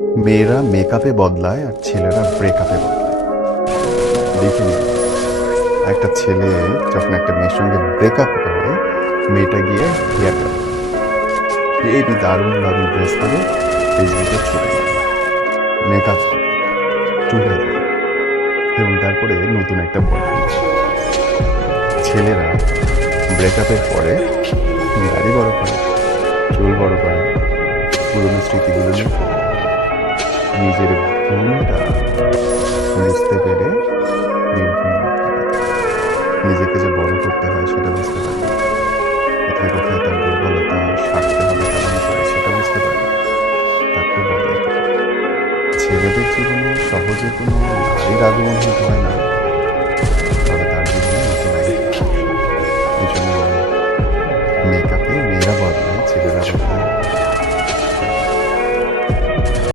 মেয়েরা মেকআপে বদলায় আর ছেলেরা ব্রেকআপে বদলায়। দেখিনি একটা ছেলে যখন একটা মেয়ের সঙ্গে ব্রেকআপ করে, মেয়েটা গিয়ে হেয়ার কাট হেবি দারুণ দারুণ ড্রেস করে ফেসবুকে ছবি দেয়, মেকআপ করে, চুলে দেয় এবং তারপরে নতুন একটা বয়ফ্রেন্ড। ছেলেরা ব্রেকআপের পরে দাড়ি বড় করে, চুল বড় করে, পুরনো স্মৃতিগুলো নিয়ে নিজের ভুলটা বুঝতে পেরে নির্ভুল নিজেকে যে বড় করতে হয় সেটা বুঝতে পারে, কোথায় কোথায় তার দুর্বলতা সারতে হবে কারণ করে সেটা বুঝতে পারে, তারপর বদলাইতে পারে। ছেলেদের জীবনে সহজে কোনো নারীর আগমন হতে হয় না, তবে তার জীবনে নতুন নারী। এই জন্য মেকআপে মেয়েরা বদলায়, ছেলেরা বদলায়।